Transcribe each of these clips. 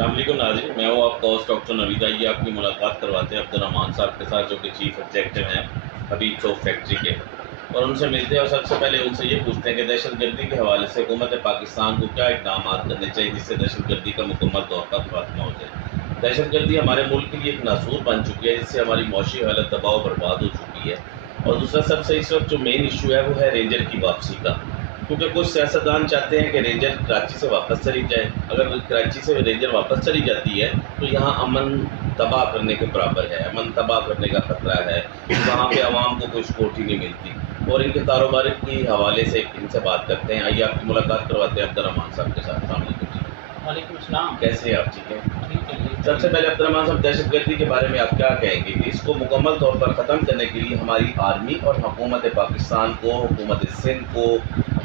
السلام علیکم ناظرین، میں ہوں آپ کا ہوسٹ ڈاکٹر نوید۔ آئیے آپ کی ملاقات کرواتے ہیں عبدالرحمان صاحب کے ساتھ، جو کہ چیف ایگزیکٹو ہیں حبیب چوک فیکٹری کے، اور ان سے ملتے ہیں اور سب سے پہلے ان سے یہ پوچھتے ہیں کہ دہشت گردی کے حوالے سے حکومت پاکستان کو کیا اقدامات کرنے چاہیے جس سے دہشت گردی کا مکمل طور پر خاتمہ ہو جائے۔ دہشت گردی ہمارے ملک کے لیے ایک ناسور بن چکی ہے، جس سے ہماری معاشی حالت تباہ و برباد ہو چکی ہے، اور دوسرا سب سے اس وقت جو مین ایشو ہے وہ ہے رینجر کی واپسی کا، کیونکہ کچھ سیاستدان چاہتے ہیں کہ رینجر کراچی سے واپس چلی جائے۔ اگر کراچی سے رینجر واپس چلی جاتی ہے تو یہاں امن تباہ کرنے کے برابر ہے، امن تباہ کرنے کا خطرہ ہے، وہاں پہ عوام کو کوئی سپورٹ ہی نہیں ملتی، اور ان کے کاروبار کے حوالے سے ان سے بات کرتے ہیں۔ آئیے آپ کی ملاقات کرواتے ہیں عبدالرحمان صاحب کے ساتھ۔ السلام علیکم جی۔ وعلیکم السلام۔ کیسے ہیں آپ؟ ٹھیک ہیں؟ ٹھیک ہے جی۔ سب سے پہلے عبدالرحمان صاحب، دہشت گردی کے بارے میں آپ کیا کہیں گے کہ اس کو مکمل طور پر ختم کرنے کے لیے ہماری آرمی اور حکومت پاکستان کو، حکومت سندھ کو،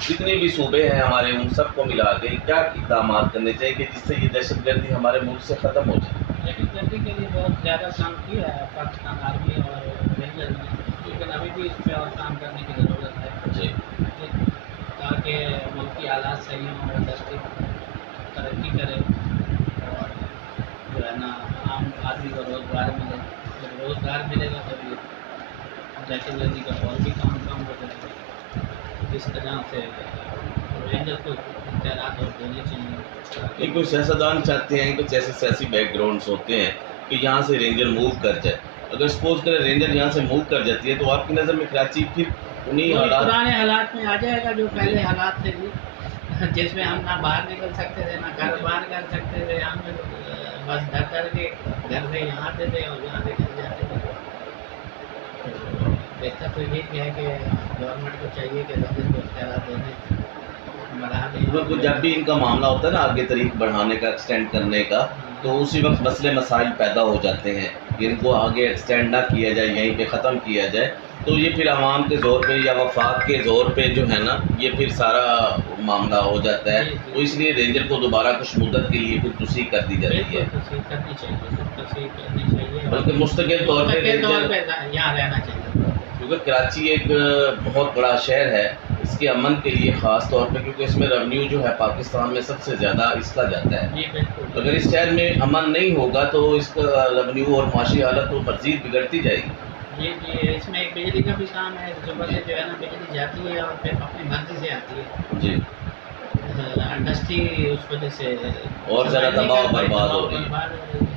جتنے بھی صوبے ہیں ہمارے، ان سب کو ملا کے کیا اقدامات کرنے چاہیے کہ جس سے یہ دہشت گردی ہمارے ملک سے ختم ہو جائے؟ دہشت گردی کے لیے بہت زیادہ کام کیا ہے پاکستان آرمی اور رینجر نے، لیکن ابھی بھی اس پہ اور کام کرنے کی ضرورت ہے جی، تاکہ ملک کی حالات صحیح ہوں، انڈسٹری ترقی کرے اور جو ہے نا عام آدمی کو روزگار ملے۔ جب روزگار ملے گا تبھی دہشت گردی کا اور بھی کام ہو جائے گا۔ اس طرح سے رینجر کو اختیارات اور دینے چاہیے۔ یہ کوئی سیاستدان چاہتے ہیں کہ جیسے سیاسی بیک گراؤنڈس ہوتے ہیں کہ یہاں سے رینجر موو کر جائے، اگر سپوز کرے رینجر یہاں سے موو کر جاتی ہے تو آپ کی نظر میں کراچی پھر انہی حالات پرانے حالات میں آ جائے گا جو پہلے حالات تھے جی، جس میں ہم نہ باہر نکل سکتے تھے نہ کاروبار کر سکتے تھے، ہم بس ڈر ڈر کے گھر سے یہاں آتے تھے اور یہاں سے گھر جاتے تھے۔ بہتر تو یہ ہے کہ گورنمنٹ کو چاہیے کہ رینجر کو اختیارات دینے بڑھا دیں۔ جب بھی ان کا معاملہ ہوتا ہے نا آگے تاریخ بڑھانے کا، ایکسٹینڈ کرنے کا، تو اسی وقت مسئلے مسائل پیدا ہو جاتے ہیں کہ ان کو آگے ایکسٹینڈ نہ کیا جائے، یہیں پہ ختم کیا جائے، تو یہ پھر عوام کے زور پہ یا وفاق کے زور پہ جو ہے نا یہ پھر سارا معاملہ ہو جاتا ہے، تو اس لیے رینجر کو دوبارہ کچھ مدت کے لیے پھر توسیع کر دی جاتی ہے، تصحیح کرنی چاہیے بلکہ مستقل طور پہ یہاں رہنا چاہیے، کیونکہ کراچی ایک بہت بڑا شہر ہے، اس کے امن کے لیے خاص طور پہ، کیونکہ اس میں ریونیو جو ہے پاکستان میں سب سے زیادہ اس کا جاتا ہے۔ جی بالکل۔ اگر اس شہر میں امن نہیں ہوگا تو اس کا ریونیو اور معاشی حالت تو مزید بگڑتی جائے گی۔ جی جی، اس میں ایک بجلی کا بھی کام ہے، صبح سے جو ہے نا بجلی جاتی ہے اور پھر اپنی مرضی سے آتی ہے جی، انڈسٹری اس وجہ سے اور زیادہ تباہ و برباد ہو رہی ہے۔ برباد ہو رہی ہے۔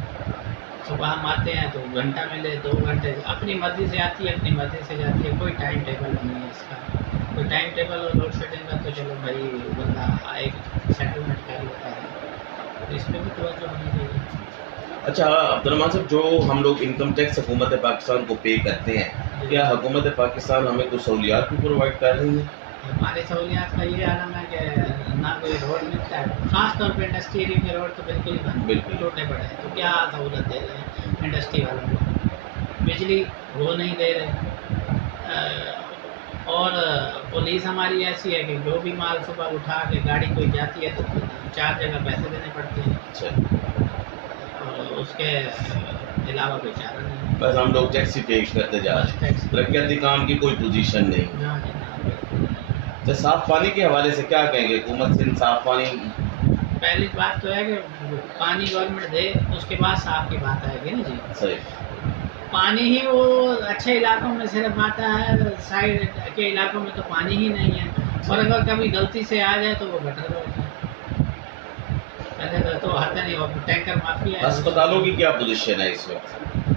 صبح ہم آتے ہیں تو گھنٹہ ملے 2 گھنٹے، اپنی مرضی سے آتی ہے، اپنی مرضی سے جاتی ہے، کوئی ٹائم ٹیبل نہیں ہے اس کا، کوئی ٹائم ٹیبل اور لوڈ شیڈنگ کا تو چلو بھائی بندہ ایک سیٹلمنٹ کر لیتا ہے، اس میں بھی توجہ ہونی چاہیے۔ اچھا عبدالرحمان صاحب، جو ہم لوگ انکم ٹیکس حکومت پاکستان کو پے کرتے ہیں، کیا حکومت پاکستان ہمیں کوئی سہولیات بھی پرووائڈ کر رہی ہے؟ ہماری سہولیات کا یہ عالم ہے کہ نہ کوئی روڈ ملتا ہے، خاص طور پہ انڈسٹری ایریا کے روڈ تو بالکل ہی بند، بالکل ٹوٹے پڑے ہیں، تو کیا سہولت دے رہے ہیں انڈسٹری والوں کو؟ بجلی وہ نہیں دے رہے، اور پولیس ہماری ایسی ہے کہ جو بھی مال صبح اٹھا کے گاڑی کوئی جاتی ہے تو 4 جگہ پیسے دینے پڑتے ہیں، اچھا، اور اس کے علاوہ کوئی چارہ نہیں۔ بس ہم لوگ ٹیکس ہی پے کرتے جا رہے ہیں، ترقیاتی کام کی کوئی پوزیشن نہیں۔ نہ جی نہ، بالکل نہیں۔ اچھا، صاف پانی کے حوالے سے کیا کہیں گے؟ حکومت سے صاف پانی، پہلی بات تو ہے کہ پانی گورنمنٹ دے، اس کے بعد صاف کی بات آئے گی نا جی۔ صحیح، پانی ہی وہ اچھے علاقوں میں صرف آتا ہے، سائڈ کے علاقوں میں تو پانی ہی نہیں ہے، اور اگر کبھی غلطی سے آ جائے تو وہ گٹر ہوتا ہے، پہلے تو آتا نہیں، وہ ٹینکر معافی ہے۔ ہسپتالوں کی کیا پوزیشن ہے اس وقت؟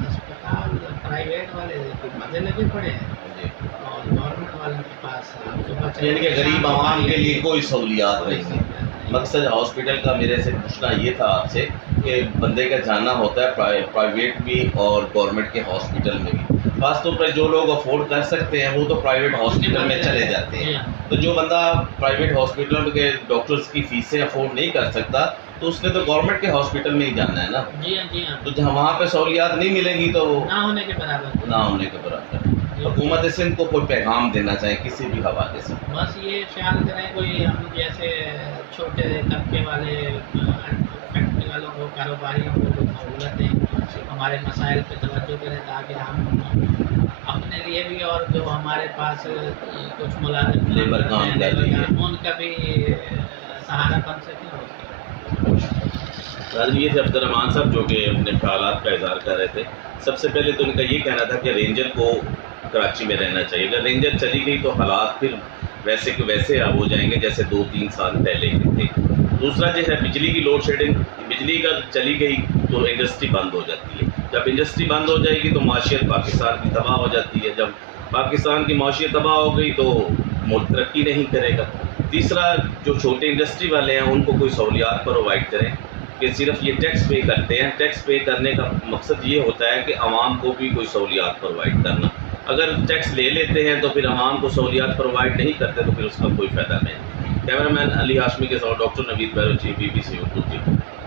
ہسپتال پرائیویٹ والے مزے لگے پڑے ہیں جی، اور گورنمنٹ والوں کے پاس یعنی کہ غریب عوام کے لیے کوئی سہولیات نہیں ہے۔ مقصد ہاسپٹل کا میرے سے پوچھنا یہ تھا آپ سے کہ بندے کا جانا ہوتا ہے پرائیویٹ بھی اور گورنمنٹ کے ہاسپٹل میں بھی، خاص طور پر جو لوگ افورڈ کر سکتے ہیں وہ تو پرائیویٹ ہاسپٹل میں چلے جاتے ہیں، تو جو بندہ پرائیویٹ ہاسپٹل کے ڈاکٹرز کی فیسیں افورڈ نہیں کر سکتا تو اس نے تو گورنمنٹ کے ہاسپٹل میں ہی جانا ہے نا۔ جی ہاں جی ہاں، تو جہاں وہاں پہ سہولیات نہیں ملیں گی تو نہ ہونے کے برابر، نہ ہونے کے برابر۔ حکومت سندھ کو کوئی پیغام دینا چاہے کسی بھی حوالے سے؟ بس یہ خیال کریں کوئی ہم جیسے چھوٹے طبقے والے فیکٹری والوں کو، کاروباریوں کو کوئی سہولت دیں، ہمارے مسائل پہ توجہ کریں تاکہ ہم اپنے لیے بھی اور جو ہمارے پاس کچھ ملازم لیبر کام کر رہی ہے ان کا بھی سہارا بن سکے۔ ناظرین یہ تھے عبد الرحمان صاحب جو کہ اپنے خیالات کا اظہار کر رہے تھے. سب سے پہلے تو ان کا یہ کہنا تھا کہ رینجر کو کراچی میں رہنا چاہیے. اگر رینجر چلی گئی تو حالات پھر ویسے کہ ویسے اب ہو جائیں گے جیسے 2-3 سال پہلے تھے. دوسرا جو ہے بجلی کی لوڈ شیڈنگ. بجلی اگر چلی گئی تو انڈسٹری بند ہو جاتی ہے. جب انڈسٹری بند ہو جائے گی تو معاشیت پاکستان کی تباہ ہو جاتی ہے. جب پاکستان کی معاشیت تباہ ہو گئی تو ملک ترقی نہیں کرے گا. تیسرا جو چھوٹے انڈسٹری والے ہیں ان کو کوئی سہولیات پرووائڈ کریں کہ صرف یہ ٹیکس پے کرتے ہیں. ٹیکس پے کرنے کا مقصد یہ ہوتا ہے کہ عوام کو بھی کوئی سہولیات پرووائڈ کرنا. اگر ٹیکس لے لیتے ہیں تو پھر عوام کو سہولیات پرووائڈ نہیں کرتے تو پھر اس کا کوئی فائدہ نہیں. کیمرہ مین علی ہاشمی کے ساتھ ڈاکٹر نوید بہروچی BBC اردو.